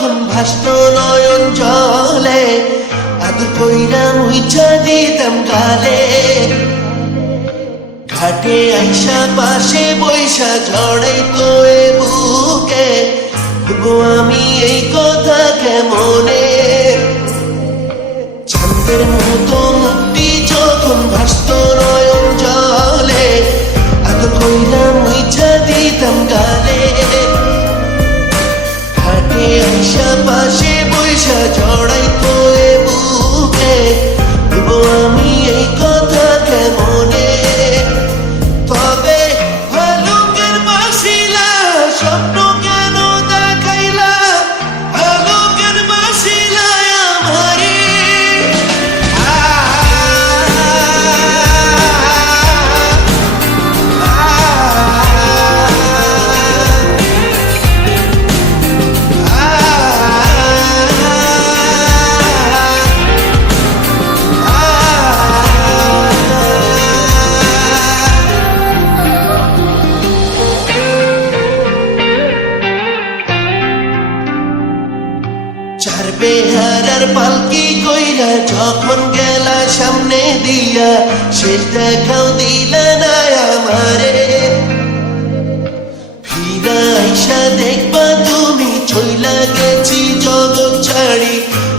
যখন ভাসত নয়ন জলে, আদর কইরা মুইছা দিতাম গালে। ঘাটে আইসা পাশে বৈশা জড়াইতো এ বুকে, ভুলবো আমি এই কথা কেমনে? চাঁদের মতো মুক্তি যখন ভাসত নয়ন জলে, আদর কইরা মুইছা দিতাম গালে। ঘাটে আইসা পাশে বৈশা জড়াইতো এ বুকে, ভুলবো আমি এই কথা কেমনে? তবে ভালুকের বাসিলা স্বপ্ন কেন দেখাইলা, ভালুকের বাসিলা আমারে। চার বেহারার পালকি কইরা যখন গেলা সামনে দিয়া, শেষ দেখাও দিলা না আমারে। ফিরা আইসা দেখবা তুমি চইলা গেছি জগৎ ছাড়ি,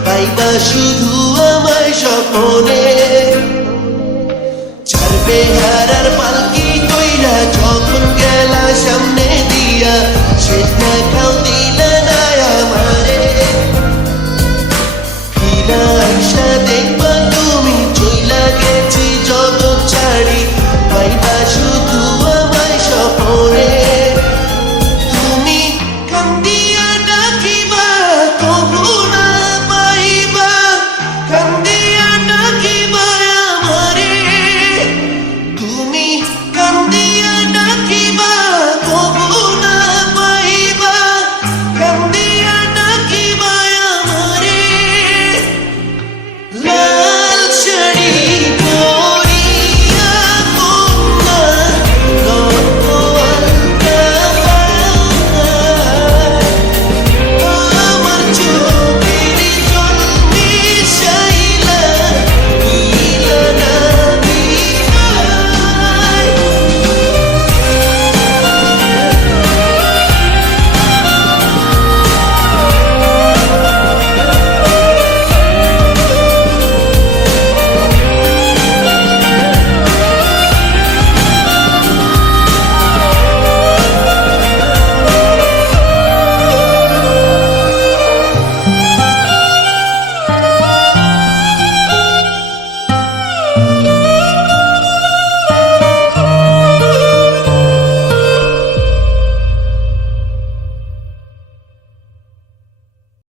পাইবা শুধু আমায় স্বপ্নে।